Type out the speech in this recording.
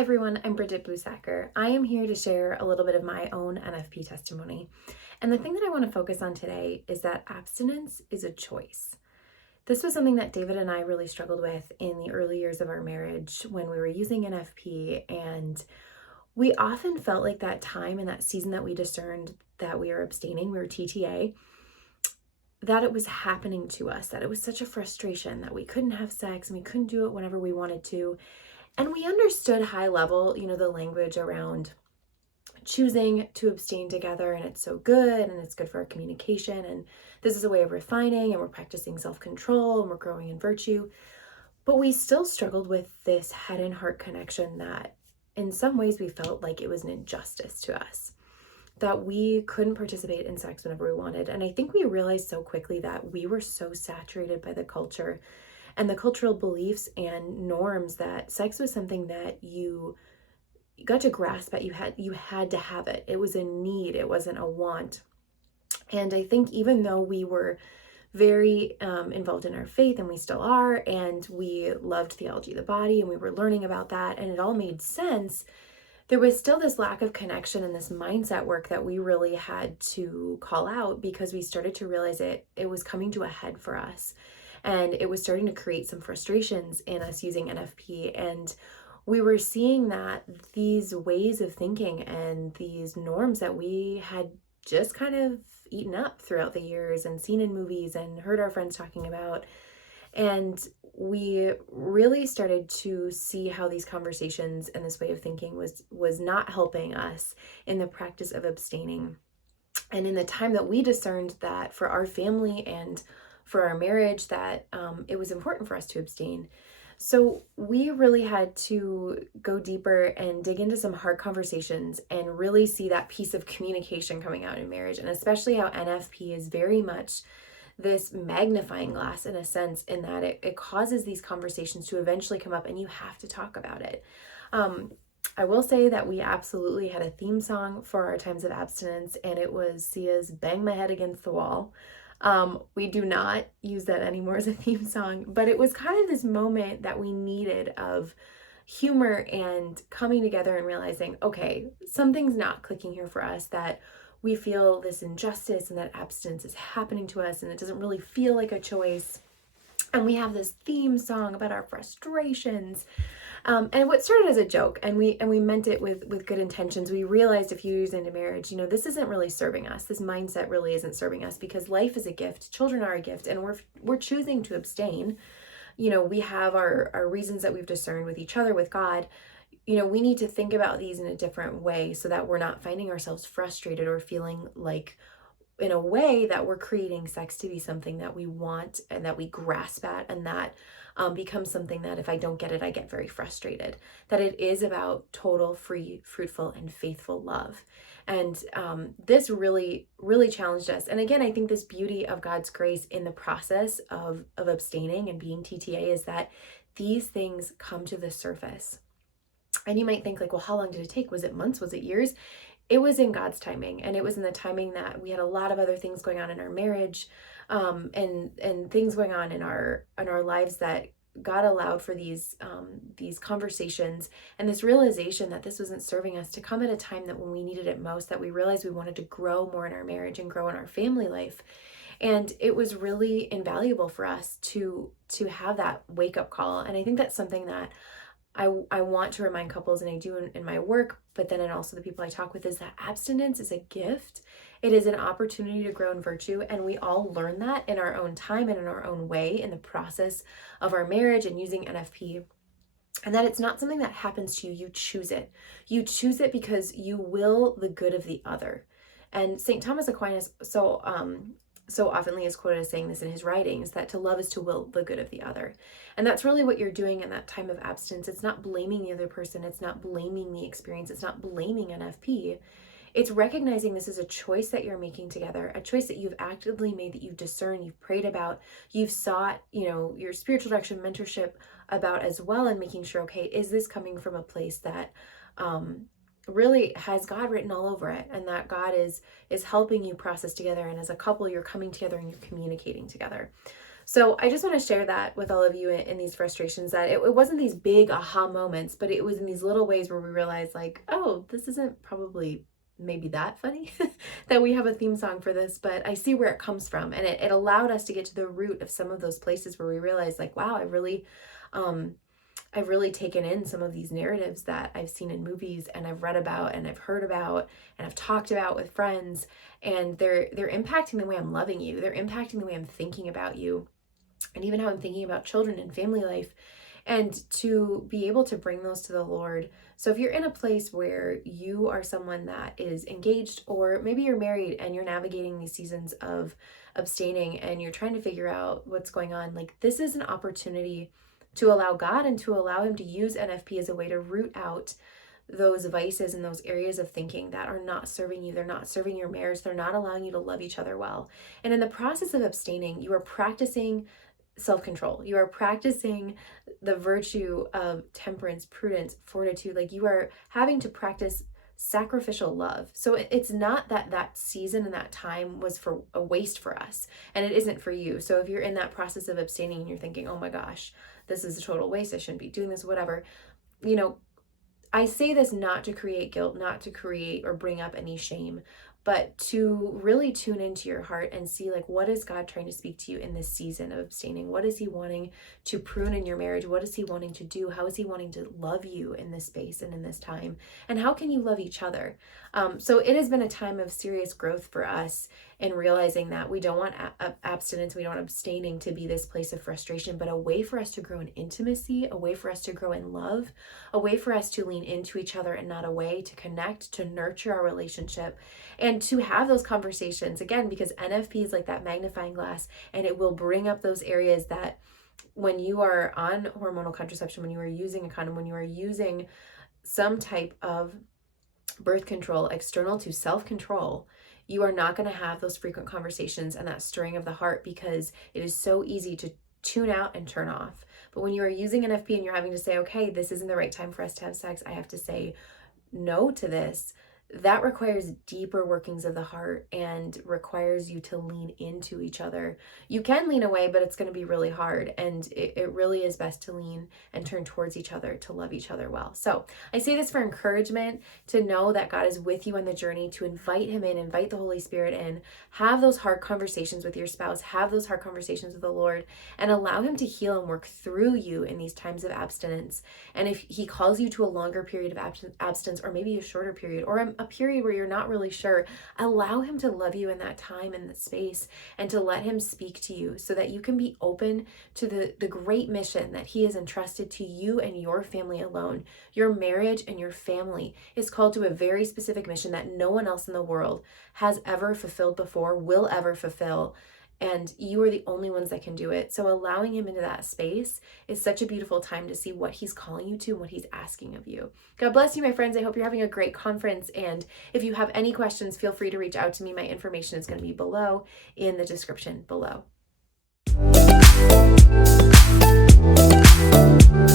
Hi everyone, I'm Bridget Busacker. I am here to share a little bit of my own NFP testimony. And the thing that I want to focus on today is that abstinence is a choice. This was something that David and I really struggled with in the early years of our marriage when we were using NFP, and we often felt like that time and that season that we discerned that we were abstaining, we were TTA, that it was happening to us, that it was such a frustration that we couldn't have sex and we couldn't do it whenever we wanted to. And we understood high level, the language around choosing to abstain together, and it's so good and it's good for our communication, and this is a way of refining, and we're practicing self-control and we're growing in virtue. But we still struggled with this head and heart connection that in some ways we felt like it was an injustice to us, that we couldn't participate in sex whenever we wanted. And I think we realized so quickly that we were so saturated by the culture and the cultural beliefs and norms that sex was something that you got to grasp at. You had to have it. It was a need. It wasn't a want. And I think even though we were very involved in our faith, and we still are, and we loved 𝗕𝗲𝗵𝗵𝗲, and we were learning about that, and it all made sense, there was still this lack of connection and this mindset work that we really had to call out, because we started to realize it was coming to a head for us. And it was starting to create some frustrations in us using NFP. And we were seeing that these ways of thinking and these norms that we had just kind of eaten up throughout the years and seen in movies and heard our friends talking about. And we really started to see how these conversations and this way of thinking was not helping us in the practice of abstaining. And in the time that we discerned that for our family and for our marriage, that it was important for us to abstain. So we really had to go deeper and dig into some hard conversations and really see that piece of communication coming out in marriage, and especially how NFP is very much this magnifying glass in a sense, in that it causes these conversations to eventually come up and you have to talk about it. I will say that we absolutely had a theme song for our times of abstinence, and it was Sia's Bang My Head Against the Wall. We do not use that anymore as a theme song, but it was kind of this moment that we needed of humor and coming together and realizing, okay, something's not clicking here for us, that we feel this injustice and that abstinence is happening to us and it doesn't really feel like a choice. And we have this theme song about our frustrations. And what started as a joke, and we meant it with good intentions, we realized a few years into marriage, this isn't really serving us. This mindset really isn't serving us, because life is a gift, children are a gift, and we're choosing to abstain. We have our reasons that we've discerned with each other, with God. We need to think about these in a different way so that we're not finding ourselves frustrated or feeling like, in a way, that we're creating sex to be something that we want and that we grasp at, and that becomes something that if I don't get it, I get very frustrated. That it is about total, free, fruitful, and faithful love. And this really, really challenged us. And again, I think this beauty of God's grace in the process of abstaining and being TTA is that these things come to the surface. And you might think like, well, how long did it take? Was it months? Was it years? It was in God's timing, and it was in the timing that we had a lot of other things going on in our marriage, and things going on in our lives, that God allowed for these conversations and this realization that this wasn't serving us, to come at a time that when we needed it most, that we realized we wanted to grow more in our marriage and grow in our family life. And it was really invaluable for us to have that wake-up call. And I think that's something that I want to remind couples, and I do in my work, but then in also the people I talk with, is that abstinence is a gift. It is an opportunity to grow in virtue, and we all learn that in our own time and in our own way in the process of our marriage and using NFP. And that it's not something that happens to you. You choose it. You choose it because you will the good of the other. And 𝗕𝗲𝗵𝗵𝗲 so oftenly is quoted as saying this in his writings, that to love is to will the good of the other. And that's really what you're doing in that time of abstinence. It's not blaming the other person. It's not blaming the experience. It's not blaming NFP. It's recognizing this is a choice that you're making together, a choice that you've actively made, that you've discerned, you've prayed about, you've sought, your spiritual direction, mentorship about as well, and making sure, okay, is this coming from a place that really has God written all over it, and that God is helping you process together, and as a couple, you're coming together and you're communicating together. So I just want to share that with all of you in these frustrations, that it wasn't these big aha moments, but it was in these little ways where we realized like, oh, this isn't probably maybe that funny that we have a theme song for this, but I see where it comes from. And it allowed us to get to the root of some of those places where we realized like, wow, I've really taken in some of these narratives that I've seen in movies and I've read about and I've heard about and I've talked about with friends, and they're impacting the way I'm loving you. They're impacting the way I'm thinking about you, and even how I'm thinking about children and family life, and to be able to bring those to the Lord. So if you're in a place where you are someone that is engaged, or maybe you're married and you're navigating these seasons of abstaining and you're trying to figure out what's going on, like this is an opportunity to allow God and to allow him to use NFP as a way to root out those vices and those areas of thinking that are not serving you. They're not serving your marriage. They're not allowing you to love each other well. And in the process of abstaining, you are practicing self-control. You are practicing the virtue of temperance, prudence, fortitude. Like you are having to practice sacrificial love. So it's not that season and that time was for a waste for us, and it isn't for you. So if you're in that process of abstaining and you're thinking, oh my gosh, this is a total waste, I shouldn't be doing this, whatever, I say this not to create guilt, not to create or bring up any shame, but to really tune into your heart and see like, what is God trying to speak to you in this season of abstaining? What is he wanting to prune in your marriage? What is he wanting to do? How is he wanting to love you in this space and in this time? And how can you love each other? So it has been a time of serious growth for us in realizing that we don't want abstinence, we don't want abstaining to be this place of frustration, but a way for us to grow in intimacy, a way for us to grow in love, a way for us to lean into each other and not away, to connect, to nurture our relationship, and to have those conversations, again, because NFP is like that magnifying glass, and it will bring up those areas that when you are on hormonal contraception, when you are using a condom, when you are using some type of birth control external to self-control, you are not going to have those frequent conversations and that stirring of the heart, because it is so easy to tune out and turn off. But when you are using NFP and you're having to say, okay, this isn't the right time for us to have sex, I have to say no to this, that requires deeper workings of the heart and requires you to lean into each other. You can lean away, but it's going to be really hard. And it really is best to lean and turn towards each other, to love each other well. So I say this for encouragement, to know that God is with you on the journey, to invite him in, invite the Holy Spirit in, have those hard conversations with your spouse, have those hard conversations with the Lord, and allow him to heal and work through you in these times of abstinence. And if he calls you to a longer period of abstinence, or maybe a shorter period, or a period where you're not really sure, allow him to love you in that time and that space, and to let him speak to you so that you can be open to the great mission that he has entrusted to you and your family alone. Your marriage and your family is called to a very specific mission that no one else in the world has ever fulfilled before, will ever fulfill. And you are the only ones that can do it. So allowing him into that space is such a beautiful time to see what he's calling you to and what he's asking of you. God bless you, my friends. I hope you're having a great conference. And if you have any questions, feel free to reach out to me. My information is going to be below in the description below.